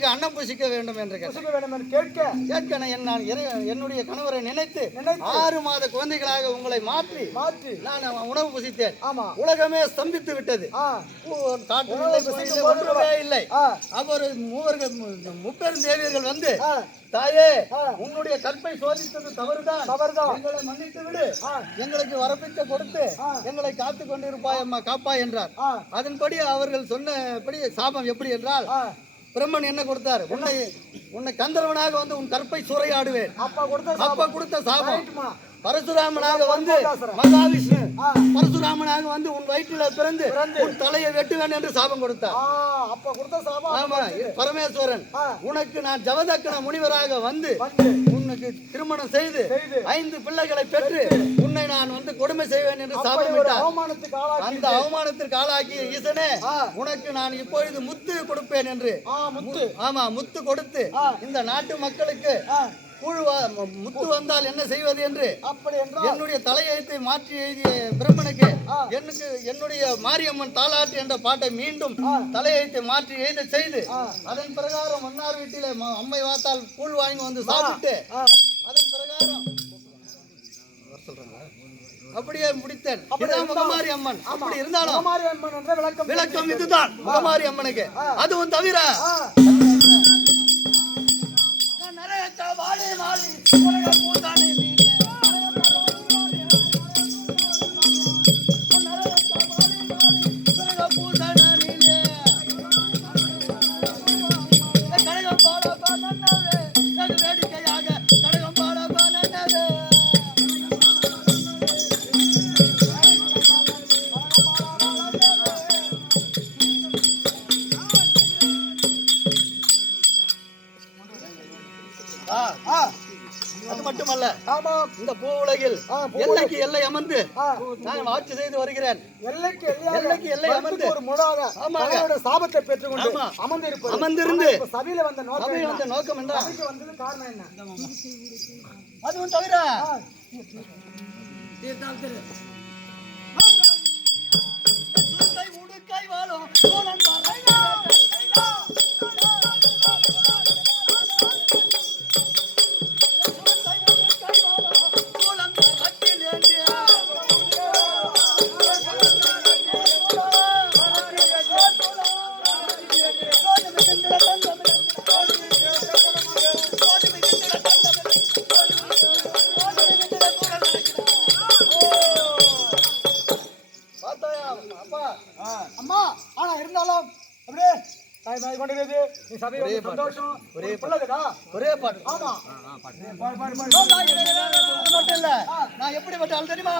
எனக்கு அன்னம் புசிக்க வேண்டும் என்று கேட்க நான் என்னுடைய கணவரை நினைத்து 6 மாத குழந்தைகளாக உங்களை மாற்றி நான் உணவு புசித்தேன். உலகமே ஸ்தம்பித்து விட்டது. ஒன்றுமே இல்லை. அவர் முப்பெரும் தேவியர்கள் வந்து, தாயே, உன்னுடைய கற்பை சோதித்தது தவறுதான், எங்களை மன்னித்து விடு, எங்களுக்கு வரப்பிச்சை கொடுத்து எங்களை காத்து கொண்டிருப்பாய் அம்மா, காப்பாய் என்றார். அதன்படி அவர்கள் சொன்னபடி சாபம் எப்படி என்றால், பிரம்மன் என்ன கொடுத்தார், உன்னை கந்தர்வனாக வந்து உன் கற்பை சூறையாடுவேன். அப்ப கொடுத்த சாபம். பரசுராமனாக வந்து மகாவிஷ்ணு பரசுராமனாக வந்து உன் வயிற்றில பிறந்து உன் தலையை வெட்டுவேன் என்று சாபம் கொடுத்தார். ஆமா, பரமேஸ்வரன் உனக்கு நான் ஜவதக்கன முனிவராக வந்து உனக்கு திருமணம் செய்து 5 பிள்ளைகளை பெற்று உன்னை நான் வந்து கொடுமை செய்வேன் என்று சாபமிட்டார். அந்த அவமானத்திற்கு ஆளாகிய ஈசனே, உனக்கு நான் இப்பொழுது முத்து கொடுப்பேன் என்று முத்து கொடுத்து இந்த நாட்டு மக்களுக்கு முத்து வந்தால் என்ன செய்வது என்று என்னுடைய தலையெழுத்தை மாற்றி எழுதிய பிரம்மனுக்கு என்னுடைய மாரியம்மன் தாலாட்டு என்ற பாட்டை மீண்டும் தலையெழுத்தை மாற்றி எழுத செய்து அதன் பிரகாரம் மன்னார் வீட்டிலே அம்மை வாத்தால் கூழ் வாங்கி வந்து சாப்பிட்டு அதன் பிரகாரம் அப்படியே முடித்தேன். முகமாரி அம்மன். அப்படி இருந்தாலும் விளக்கம் இதுதான் முகமாரி அம்மனுக்கு. அதுவும் தவிர அது மட்டுமல்ல, இந்த பூ உலகில் எல்லைக்கு எல்லை அமர்ந்து நான் ஆட்சி செய்து வருகிறேன். எல்லைக்கு எல்லை அமர்ந்து ஒரு முழாக சாபத்தை பெற்றுக்கொண்டு அமர்ந்திருந்து சபையில வந்த நோக்கம் என்ன? காரணம் என்ன? அதுவும் தவிர நான் எப்படிப்பட்ட ஆள் தெரியுமா?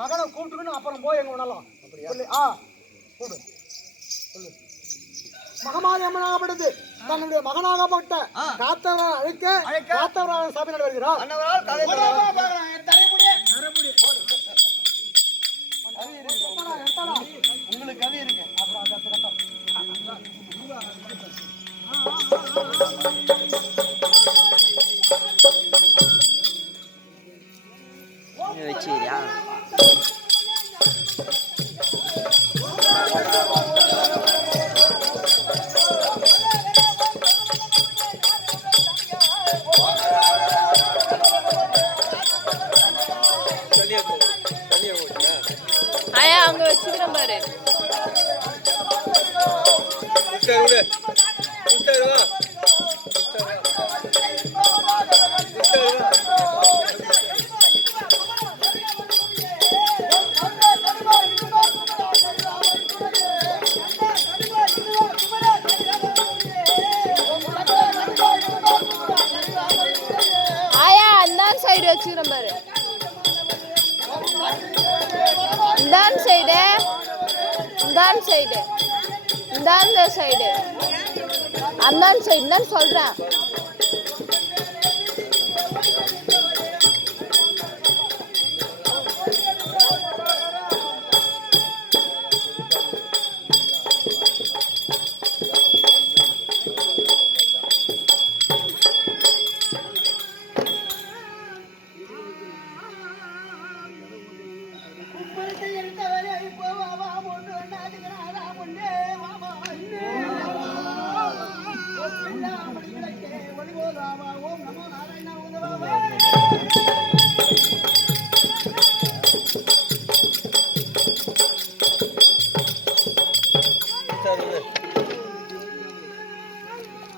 மகனை கூப்பிட்டுக்கணும், அப்புறம் போய் எங்க உணலாம். மகமாரி அம்மனாகப்பட்டது தன்னுடைய மகனாகப்பட்ட காத்தவரை அழைக்க காத்தவராக சபை வருகிறார். உங்களுக்கு கவி இருக்கு. வச்சியா ஆயா அங்க வச்சுக்கிறேன் பாரு. ஆயா அந்த சைடு வச்சுக்கிறேன் பாரு. இந்தாண்ட சைடு இந்தாண்ட சைடு இந்தாண்ட சைடு அந்தாண்ட சைடு தான் சொல்றேன்.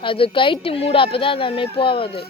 அது கைட்டு மூடு அப்பதான் அது போவாது.